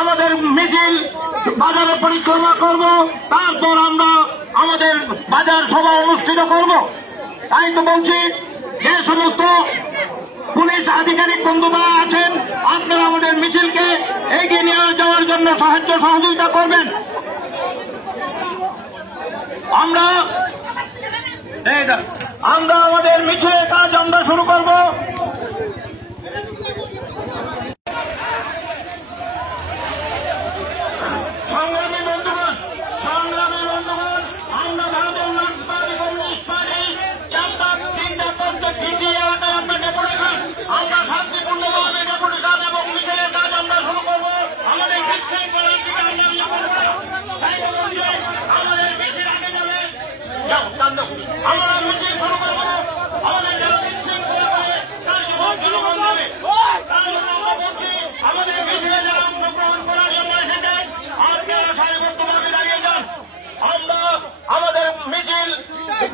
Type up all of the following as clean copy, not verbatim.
আমাদের মিছিল বাজারে পরিক্রমা করব, তারপর আমরা আমাদের বাজার সভা অনুষ্ঠিত করব। তাই তো বলছি, যে সমস্ত পুলিশ আধিকারিক বন্ধুরা আছেন, আপনারা আমাদের মিছিলকে এগিয়ে নিয়ে যাওয়ার জন্য সাহায্য সহযোগিতা করবেন। আমরা আমাদের মিছিলের কাজ আমরা শুরু করব। আমরা শান্তিপূর্ণভাবে ডেপুটেশন এবং মিছিলের কাজ আমরা শুরু করবো। আমাদের আমাদের মিছিল আগে যাবে, আমরা মিছিল শুরু করবো। আমাদের যারা বিশৃঙ্খলা করে তার সমাজ জনগণ যাবে, তার জন্য আমরা বলছি আমাদের মিছিলে যারা অংশগ্রহণ করার জন্য এসেছেন আর যারা সারিবদ্ধভাবে দাঁড়িয়ে যান। আমরা আমাদের মিছিল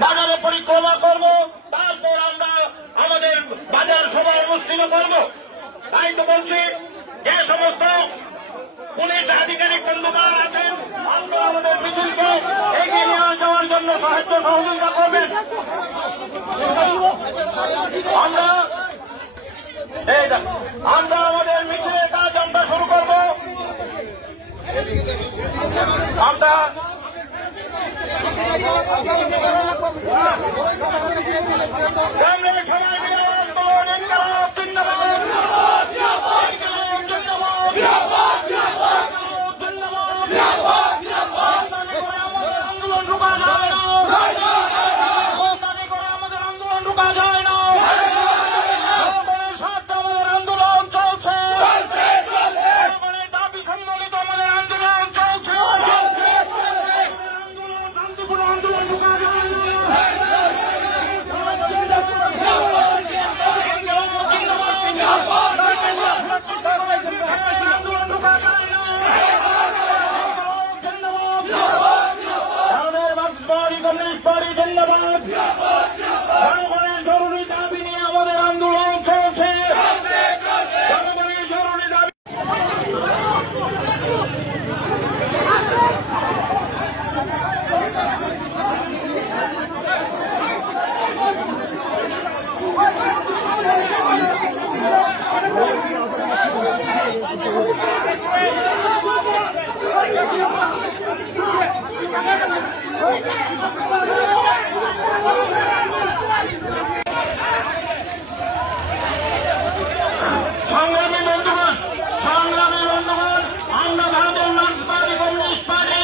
বাজারে পরিক্রমা করব, তারপর আমরা আমাদের বাজার সভা অনুষ্ঠিত করব। তাই তো বলছি, যে সমস্ত পুলিশ আধিকারিক বন্ধুরা আছেন, আপনারা আমাদের মিছিলকে এগিয়ে নিয়ে যাওয়ার জন্য সাহায্য সহযোগিতা করবেন। আমরা আমাদের মিছিলের কাজ আমরা শুরু করব। আমরা জনগণের জরুরি দাবি নিয়ে আমাদের আন্দোলন চলছে। জনগণের জরুরি দাবি সংগ্রামী বন্ধুগণ, আমরা ভারতের মার্ক্সবাদী কমিউনিস্ট পার্টি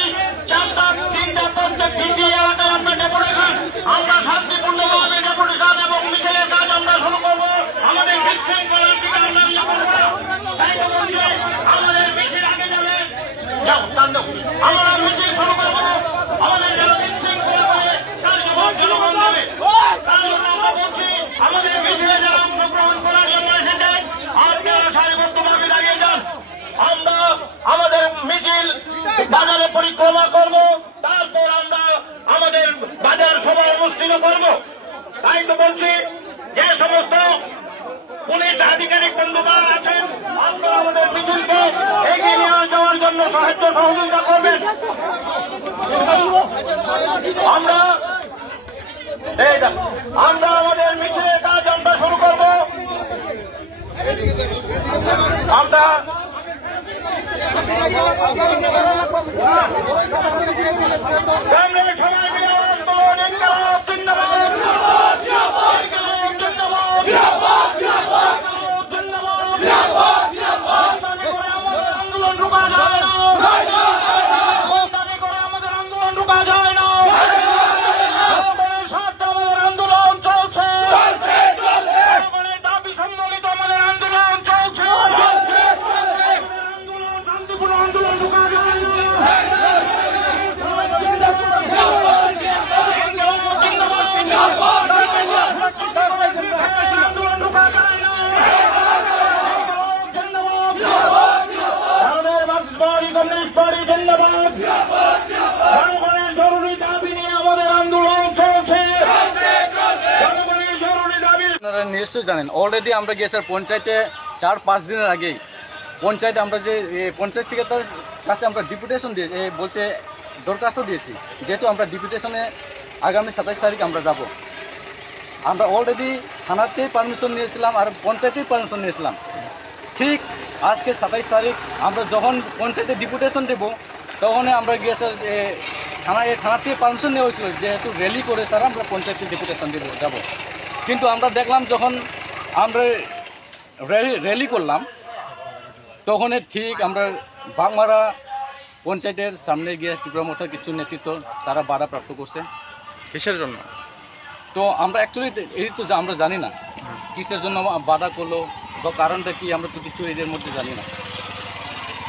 4-3-5 আমরা ডেপুটেশন, আমরা শান্তিপূর্ণভাবে ডেপুটেশন এবং মিছিলের কাজ আমরা শুরু করব। আমাদের বিশৃঙ্খলার দিকে আমরা তাই তো বলছি, আমাদের মিছিল আগে যাবে, আমরা মিছিল শুরু করব। আমাদের যারা বিশৃঙ্খলা করে তার সমাজ জনগণ যাবে, তার জন্য আমরা বলছি আমাদের মিছিলে যারা অংশগ্রহণ করার জন্য এসেছেন আর যারা সারিবদ্ধভাবে দাঁড়িয়ে যান। আমরা আমাদের মিছিল বাজারে পরিক্রমা করব, তারপর আমরা আমাদের বাজার সভা অনুষ্ঠিত করব। তাই তো বলছি যে সমস্ত পুলিশ আধিকারিক বন্ধুগণ আছেন, আপনারা আমাদের মিছিলকে এগিয়ে নিয়ে যাওয়ার জন্য সাহায্য সহযোগিতা করবেন। আমরা আমাদের মিছিলের কাজ আমরা শুরু করব। আমরা সবাই মিলে আন্দোলন ইনকালাব জিন্দাবাদ, জিন্দাবাদ, জিন্দাবাদ, আন্দোলন রুকা যায় না, দাবি করে আমাদের আন্দোলন রুকা যায় না, আমাদের আন্দোলন চলছে, দাবি সম্মিলিত আমাদের আন্দোলন চলছে, আন্দোলন শান্তিপূর্ণ আন্দোলন রুকা যায় না। আপনারা নিশ্চয়ই জানেন অলরেডি আমরা গিয়েছি পঞ্চায়েতে 4-5 দিনের আগেই পঞ্চায়েতে আমরা যে পঞ্চায়েত সেক্রেটারির কাছে আমরা ডেপুটেশন দিয়ে বলতে দরখাস্ত দিয়েছি, যেহেতু আমরা ডেপুটেশনে আগামী 27 তারিখ আমরা যাব। আমরা অলরেডি থানাতেই পারমিশন নিয়েছিলাম আর পঞ্চায়েতেই পারমিশন নিয়েছিলাম। ঠিক আজকে 27 তারিখ আমরা যখন পঞ্চায়েতে ডেপুটেশন দেব তখন আমরা গিয়েছে থানাতেই পারমিশন নেওয়া হয়েছিল, যেহেতু র্যালি করে স্যার আমরা পঞ্চায়েতে ডেপুটেশন দেব যাব। কিন্তু আমরা দেখলাম যখন আমরা র্যালি করলাম তখন ঠিক আমরা বাগমারা পঞ্চায়েতের সামনে গিয়ে ত্রিপুরা কিছু নেতৃত্ব তারা বাধা প্রাপ্ত করছে। কিসের জন্য? তো আমরা অ্যাকচুয়ালি এই তো আমরা জানি না কিসের জন্য বাধা করলো বা কারণটা কি, আমরা তো কিছু এদের মধ্যে জানি না।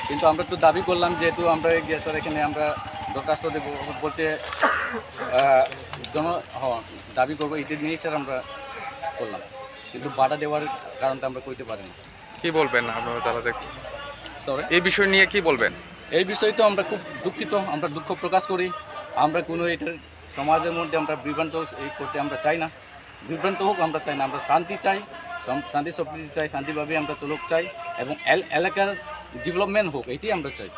কিন্তু আমরা তো দাবি করলাম, যেহেতু আমরা গিয়ে স্যার এখানে আমরা দরখাস্ত দেবো বলতে দাবি করবো এটা নিয়েই স্যার আমরা করলাম, কিন্তু বাধা দেওয়ার কারণটা আমরা কইতে পারি না। কি বলবেন আপনারা যারা দেখতেছেন সরি এই বিষয় নিয়ে কি বলবেন? এই বিষয়ে তো আমরা খুব দুঃখিত, আমরা দুঃখ প্রকাশ করি। আমরা কোনো এটার সমাজের মধ্যে আমরা বিভ্রান্ত করতে আমরা চাই না, বিভ্রান্ত হোক আমরা চাই না। আমরা শান্তি চাই, শান্তি সম্প্রীতি চাই, শান্তিভাবে আমরা চলুক চাই এবং এলাকার ডেভেলপমেন্ট হোক, এটাই আমরা চাই।